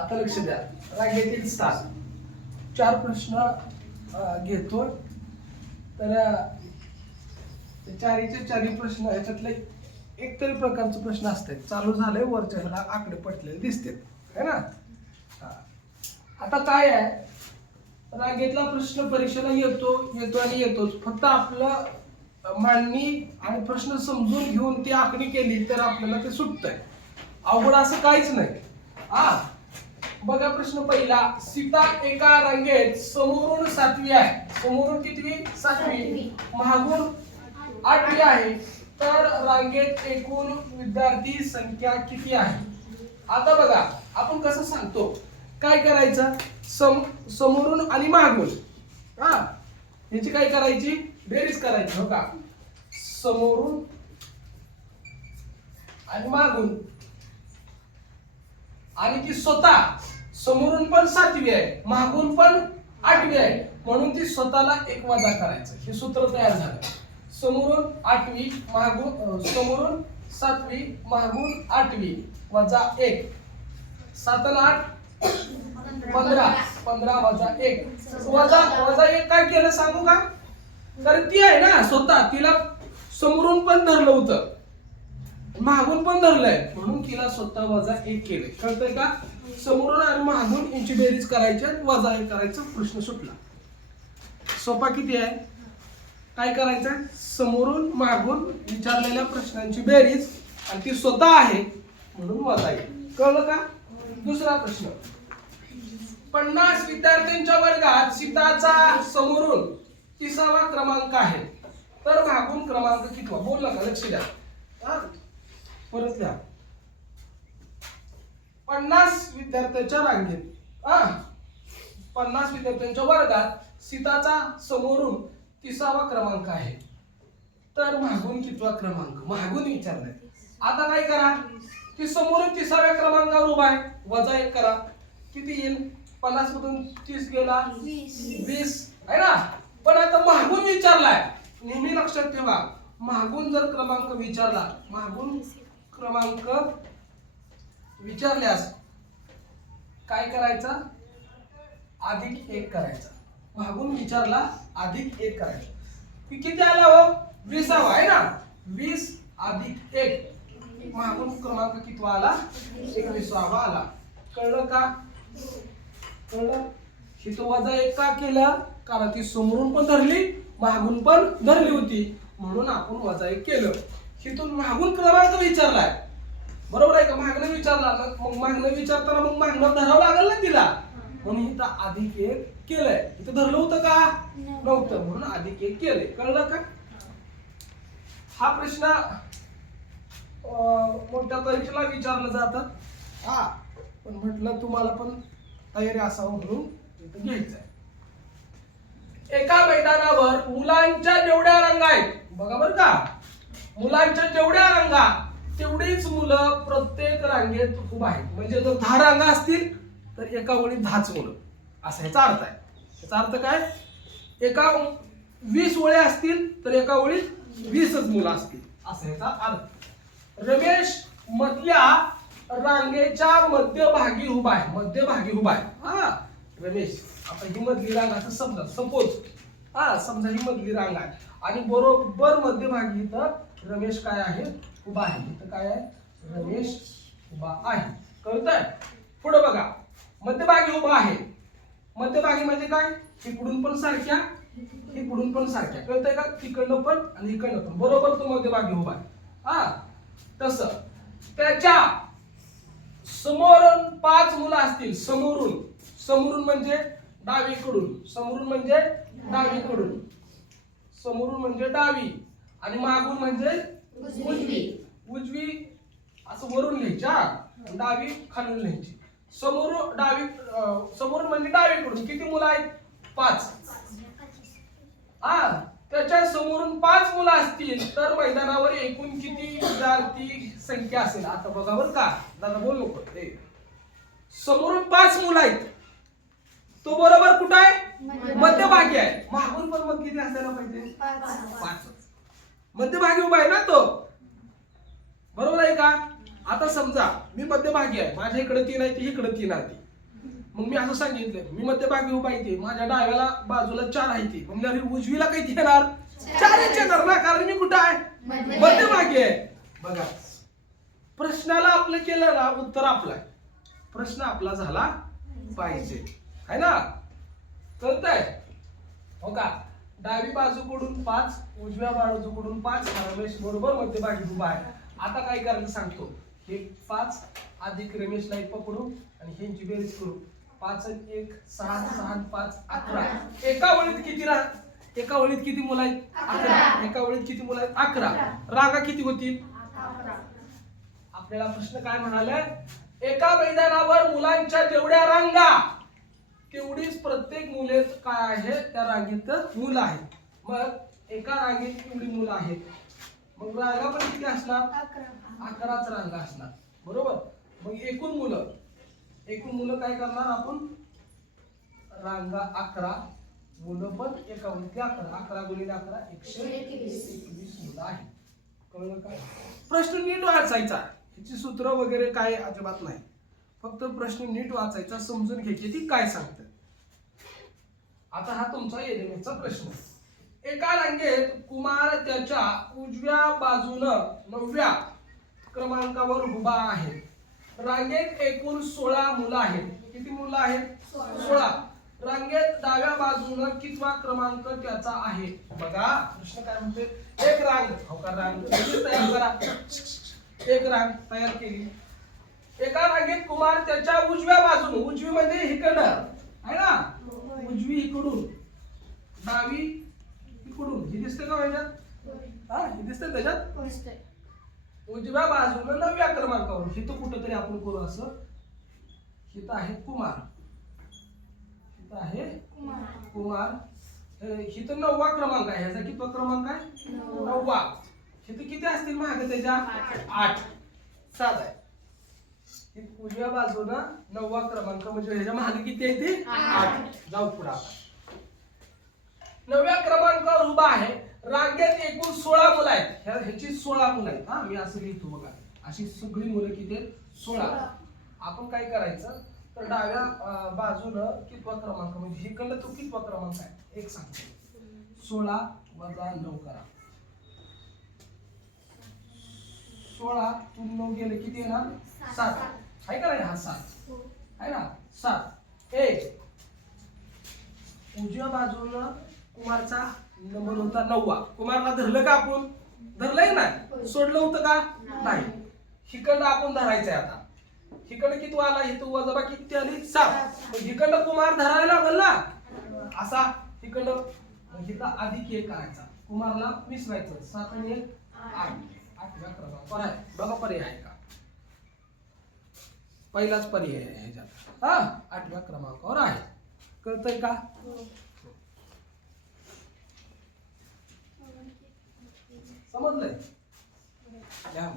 आता लक्ष द्या. रांगेतील स्थान चार प्रश्न घेतो तर चारीचे चारी प्रश्न याच्यातले एक तरी प्रकारचे प्रश्न असतात. चालू झाले वरच्या ह्याला आकडे पटलेले दिसते है ना? आता काय आहे? रांगेतला प्रश्न परीक्षेला येतो येतो आणि येतोच. फक्त आपलं मांडणी आणि प्रश्न समजून घेऊन ती आखणी केली तर आपल्याला ते सुटतंय. अवघड असं काहीच नाही. हा. बघा प्रश्न पहिला. सीता एका रांगेत समोरून सातवी आहे. समोरून कितवी? सातवी. मागून आठवी आहे. तर रांगेत एकूण विद्यार्थी संख्या किती आहे? आता बघा आपण कसं सांगतो? काय करायचं? सम समोरून आणि मागून. हा? याची काय करायची? बेरीज करायची हो का? समोरून आणि मागून. आणि ती स्वतः समोरून पण सातवी आहे मागून पण आठवी आहे. म्हणून ती स्वतःला एक वजा करायचं. हे सूत्र तयार झालं. समोरून आठवी मागून समोरून सातवी मागून आठवी वजा एक. सातला आठ? पंधरा. पंधरा वजा एक. वजा वजा एक काय केलं सांगू का? कारण ती आहे ना स्वतः तिला समोरून पण धरलं होतं. मागून पण धरलंय. म्हणून तिला स्वतः वजा एक केलं कळतंय का? समोरून आणि मागून यांची बेरीज करायची आणि वजा करायचा प्रश्न सुटला. सोपा किती आहे? काय करायचं समोरून मागून विचारलेल्या प्रश्नांची बेरीज आणि ती स्वतः आहे म्हणून वजा कळलं का? दुसरा प्रश्न. पन्नास विद्यार्थ्यांच्या वर्गात सीताचा समोरून तिसावा क्रमांक आहे. तर मागून क्रमांक कितवा? बोल नका लक्ष द्या. परत लिहा. पन्नास विद्यार्थ्यांच्या रांगेत. हा पन्नास विद्यार्थ्यांच्या वर्गात सीताचा समोरून तिसावा क्रमांक आहे. तर मागून कितवा क्रमांक? मागून विचारलाय. आता काय करा? ती समोरून तिसाव्या क्रमांकावर उभा आहे. वजा एक करा. किती येईल? पन्नास मधून तीस गेला. वीस. आहे ना? पण आता मागून विचारलाय. नेहमी लक्षात ठेवा. मागून जर क्रमांक विचारला मागून क्रमांक विचारल्यास काय करायचा? अधिक एक करायचा. भागून विचारला अधिक एक करायचा. किती आला हो? विसावा आहे ना? वीस अधिक एक. मागून क्रमांक कितवा आला? एकविसावा आला. कळलं का? कळलं? हिथं वजा एक का केलं? कारण ती समोरून पण धरली मागून पण धरली होती. म्हणून आपण वजा एक केलं. हिथून मागून क्रमांक विचारलाय. बरोबर आहे का? मागणं विचारला ना मग मागणं विचारताना मग मागणं धरावं लागेल ना तिला. म्हणून इथं अधिक एक केलंय. इथं धरलं होतं का? नव्हतं. म्हणून अधिक एक केलंय. कळलं का? हा प्रश्न मोठ्या परीक्षेला विचारलं जातं. हा. पण म्हटलं तुम्हाला पण तयारी असावं म्हणून इथं घ्यायचंय. एका मैदानावर मुलांच्या जेवढ्या रंग आहेत बघा बरं का. मुलांच्या जेवढ्या रांगा तेवढीच मुलं प्रत्येक रांगेत खूप आहेत. म्हणजे जर दहा रांगा असतील तर एका ओळीत दहाच मुलं. असा ह्याचा अर्थ आहे. याचा अर्थ काय? एका वीस ओळ्या असतील तर एका ओळीत वीसच मुलं असतील. असा ह्याचा अर्थ. रमेश मधल्या रांगेच्या मध्यभागी उभा आहे. मध्यभागी उभा आहे. हा. रमेश आता ही मधली रांग असं समजा सपोज. हा समजा ही मधली रांग आहे. आणि बरोबर मध्यभागी इथं रमेश काय आहे? उभा आहे. इथं काय आहे? रमेश उभा आहे. कळतंय? पुढे बघा. मध्यभागी उभा आहे. मध्यभागी म्हणजे काय? इकडून पण सारख्या इकडून पण सारख्या. कळतंय का? तिकडनं पण आणि इकडनं पण. बरोबर तो मध्यभागी उभा आहे. हा? तस. त्याच्या समोरून पाच मुलं असतील. समोरून. समोरून म्हणजे डावीकडून. समोरून म्हणजे डावीकडून. समोरून म्हणजे डावी. आणि मागून म्हणजे उजवी. उजवी असं वरून लिहायची डावी खालून लिहायची. समोरून डावी अं, समोरून म्हणजे डावीकडून. किती मुलं आहेत? पाच. हा. त्याच्या समोरून पाच मुलं असतील तर मैदानावर एकूण किती विद्यार्थी संख्या असेल? आता बघा बरं का. दादा बोल नको. समोरून पाच मुलं आहेत. तो बरोबर कुठं आहे? मध्यभागी. आहे. मागून पण मग किती असायला पाहिजे? पाच. मध्यभागी उभा आहे ना तो? बरोबर आहे का? आता समजा मी मध्यभागी आहे. माझ्या इकडे तीन आहे ती इकडे तीन आहे. मग मी असं सांगितलं मी मध्यभागी उभा येते माझ्या डाव्याला बाजूला चार आहे ते. अरे उजवीला किती येणार चारच येणार ना कारण मी कुठं आहे? मध्यभागी. आहे. बघा प्रश्नाला आपलं केलं ना उत्तर आपलं आहे. प्रश्न आपला झाला पाहिजे. है ना? कळतंय? हो का? डावी बाजूकडून पाच उजव्या बाजूकडून पाच. रमेश बरोबर मध्यभागी उभा आहे. आता काय करायचं सांगतो. हे पाच अधिक रमेशला एक पकडू आणि ह्यांची बेरीज करू. पाच एक सहा सहा पाच अकरा. एका वळीत किती रा एका वळीत किती मुलं आहेत? अकरा. एका वळीत किती मुलं आहेत? अकरा. रागा किती होतील? आपल्याला प्रश्न काय म्हणाले? एका मैदानावर मुलांच्या जेवढ्या रांगा. तेवढीच प्रत्येक मुले काय आहे त्या रांगेत मुलं आहेत. मग एका रांगेत केवढी मुलं आहेत. मग रांगा पण किती असणार? अकराच रांगा असणार. बरोबर? मग एकूण मुलं. एकूण मुलं काय करणार आपण? रांगा अकरा मुलं पण एका वरती अकरा. अकरा गुणिले अकरा एकशे एकवीस. मुलं आहेत. कळलं काय प्रश्न नीट वाचायचा. ह्याची सूत्र वगैरे काय अजिबात नाही. फक्त प्रश्न नीट वाचायचा समजून घ्यायची. ती काय सांगते? आता हा तुमचा एलिमेंटचा प्रश्न. एका रांगेत कुमार त्याच्या उजव्या बाजूनं नवव्या क्रमांकावर उभा आहे. रांगेत एकूण सोळा मुलं आहेत. किती मुलं आहेत? सोळा. रांगेत डाव्या बाजूनं कितवा क्रमांक त्याचा आहे? बघा प्रश्न काय म्हणते एक रांग. हो का रांग. तयार करा. एक रांग तयार केली. एका रांगेत कुमार त्याच्या उजव्या बाजून उजवी म्हणजे इकडं आहे ना? उजवी इकडून. डावी इकडून ही दिसते का ह्याच्यात हा ही दिसते त्याच्यात? उजव्या बाजूला नवव्या क्रमांकावर. हिथं कुठंतरी आपण करू असं. हिथं आहे कुमार. हिथं आहे कुमार. हे- हिथं नववा क्रमांक आहे. ह्याचा कितवा क्रमांक आहे? नववा. हिथं किती असतील मागे त्याच्या? आठ. सात आहे. ही उजव्या बाजूला नववा क्रमांक म्हणजे ह्याच्या मागे किती आहे ते? आठ. जाऊ पुढे आता नवव्या क्रमांकावर उभा आहे. रांगेत एकूण सोळा मुलं आहेत. ह्या- ह्याची सोळा मुलं आहेत. हा मी असं लिहितो बघा. अशी सगळी मुलं किती आहेत? सोळा. आपण काय करायचं? तर डाव्या बाजूनं कितवा क्रमांक? म्हणजे हिकडलं तो कितवा क्रमांक आहे? एक सांगतो. सोळा वजा नऊ करा. सोळा तू नऊ गेले किती येणार? सात. आहे का नाही? हा सात. आहे ना? सात. एक. उजव्या बाजूनं कुमारचा नंबर होता नववा. कुमारला धरलं का आपण? धरलंय ना सोडलं होतं का? नाही. हिकडं आपण धरायचंय आता. हिकडं किती आला इथं वजबा किती आली? सात. हिकडं कुमार धरायला लागल ना? असा हिकडं हिथं अधिक एक करायचा. कुमारला विसरायचं सात आणि एक आठ. आहे बघा पर्याय आहे का? पहिलाच पर्याय आहे ह्याच्यात. हा? आठव्या क्रमांकावर आहे. कळतंय का? समजलंय? या